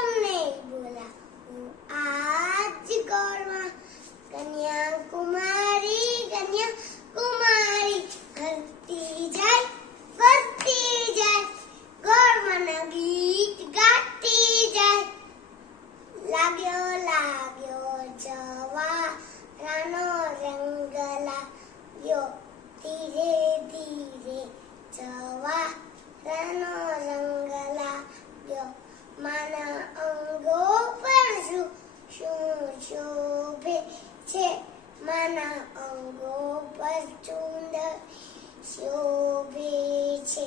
તમને બોલા છે. માના અંગો પર ચુંદર શોભે છે.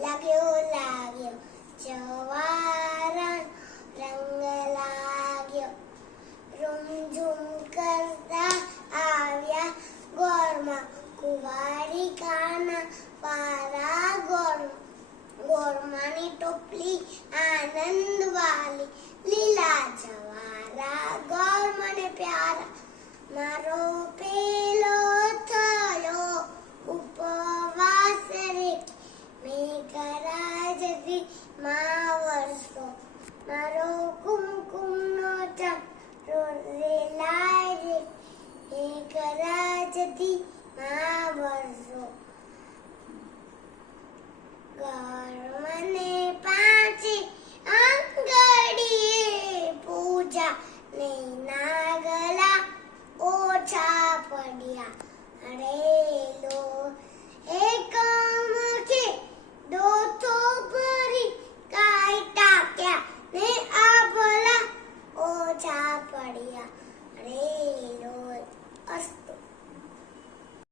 લાગ્યો લાગ્યો. જવારણ રંગ લાગ્યો. રૂમઝૂમ કરતા આવ્યા ગોરમાં. કુવારી કાના પારા મેઘરાજથી મા વરસો ઘર મને પાંચે આંગળીએ પૂજા ને નાગલા ઓછા પડ્યા.